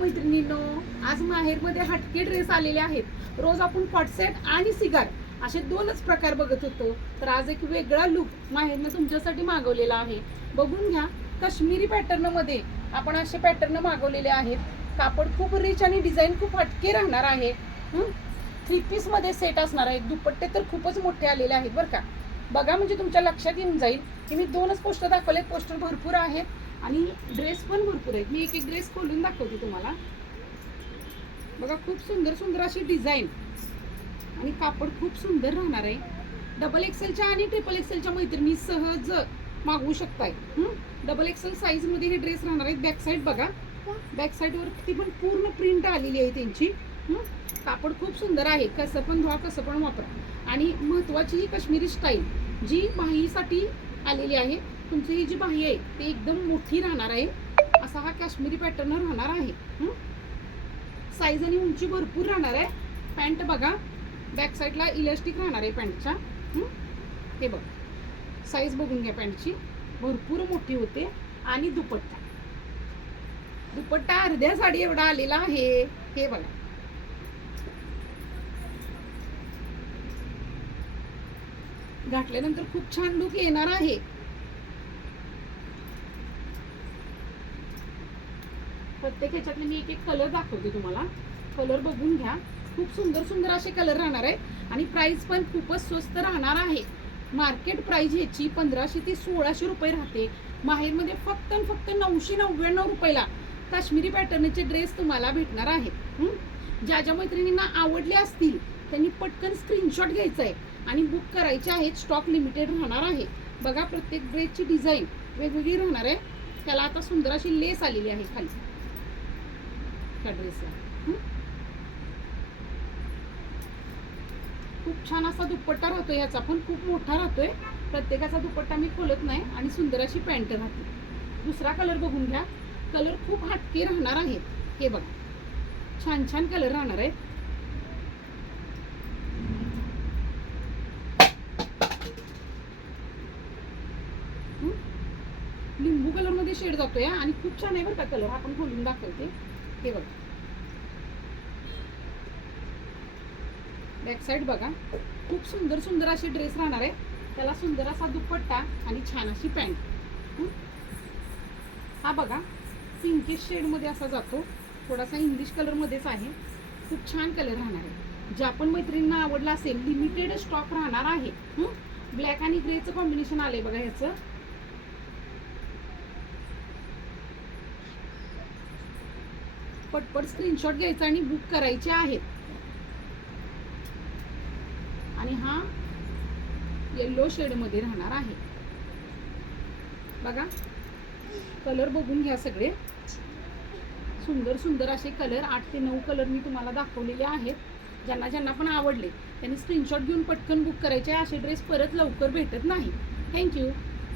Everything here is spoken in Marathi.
मैत्रिणींनो, आज माहेरमध्ये हटके ड्रेस आलेले आहेत। रोज आपण कॉटसेट आणि सिगार असे दोनच प्रकार बघत होतो, तर आज एक वेगळा लुक माहेरनं तुमच्यासाठी मागवलेला आहे। बघून घ्या, काश्मीरी पॅटर्न मध्ये आपण असे पॅटर्न मागवलेले आहेत। कापड खूप रिच आणि डिझाईन खूप हटके राहणार आहे। 3 पीस मध्ये सेट असणार आहे। दुपट्टे तर खूपच मोठे आलेले आहेत बरं का। बघा म्हणजे तुमच्या लक्षात येऊन जाईल की मी दोनच पोस्टर दाखवले, पोस्टर भरपूर आहेत आणि ड्रेस पण भरपूर आहेत। मी एक एक ड्रेस खोलून दाखवते तुम्हाला। बघा, खूप सुंदर सुंदर अशी डिझाईन आणि कापड खूप सुंदर राहणार आहे। डबल एक्सेलच्या आणि ट्रिपल एक्सेलच्या मैत्रिणी सहज मागवू शकताय। डबल एक्सेल साईज मध्ये हे ड्रेस राहणार आहेत। बॅक साईड बघा, बॅक साईड वरती पण पूर्ण प्रिंट आलेली आहे त्यांची। कापड खूप सुंदर आहे, कसं पण धुवा कसं पण वापरा। आणि महत्वाची ही काश्मीरी स्टाईल जी बाहीसाठी आलेली आहे। तुमची ही जी बाही आहे ती एकदम मोठी राहणार आहे। असा हा काश्मीरी पॅटर्न राहणार आहे। साईज आणि उंची भरपूर राहणार आहे। पॅन्ट बघा, बॅक साईडला इलास्टिक राहणार आहे पॅन्टच्या। हे बघ, साईज बघून घ्या, पॅन्टची भरपूर मोठी होते। आणि दुपट्टा, दुपट्टा अर्ध्या साडी एवढा आलेला आहे। हे बघा, घातल्यानंतर खूप छान लुक येणार आहे। प्रत्येक ह्याच्यातले मी एक एक कलर दाखवते तुम्हाला। कलर बघून घ्या, खूप सुंदर सुंदर असे कलर राहणार आहे। आणि प्राइस पण खूपच स्वस्त राहणार आहे। मार्केट प्राइस ह्याची 1500 ते 1600 रुपये राहते। माहेरमध्ये फक्त 999 रुपयाला काश्मीरी पॅटर्नचे ड्रेस तुम्हाला भेटणार आहे। ज्या ज्या मैत्रिणींना आवडले असतील त्यांनी पटकन स्क्रीनशॉट घ्यायचा आहे आणि बुक करायचे आहेत। स्टॉक लिमिटेड राहणार आहे। बघा, प्रत्येक ड्रेसची डिझाईन वेगवेगळी राहणार आहे। त्याला आता सुंदर अशी लेस आलेली आहे खाली त्या ड्रेसला। खूप छान असा दुपट्टा राहतोय, याचा पण खूप मोठा राहतोय। प्रत्येकाचा दुपट्टा मी खोलत नाही आणि सुंदर अशी पॅन्ट राहते। दुसरा कलर बघून घ्या, कलर खूप हटके राहणार आहे। हे बघा, छान छान कलर राहणार आहे। लिंबू कलर मध्ये शेड जातोय आणि खूप छान आहे बरं का कलर। आपण खोलून दाखवते। हे बघा, बॅक साईड बघा, खूप सुंदर सुंदर असे ड्रेस राहणार आहे। त्याला सुंदर असा दुपट्टा आणि छान अशी पॅन्ट। हा बघा, पिंकिश शेड मध्ये असा जातो, थोडासा इंग्लिश कलर मध्येच आहे। खूप छान कलर राहणार आहे। ज्या पण मैत्रिणींना आवडला असेल, लिमिटेड स्टॉक राहणार आहे। ब्लॅक आणि ग्रेचं कॉम्बिनेशन आलंय बघा ह्याचं। पटपट स्क्रीनशॉट घ्यायचा आणि बुक करायचे आहेत। आणि हा येलो शेड मध्ये राहणार आहे। बघा, कलर बघून घ्या, सगळे सुंदर सुंदर असे कलर 8 ते 9 कलर मी तुम्हाला दाखवलेले आहेत। ज्यांना ज्यांना पण आवडले त्यांनी स्क्रीनशॉट घेऊन पटकन बुक करायचे। असे ड्रेस परत लवकर भेटत नाही। थँक्यू।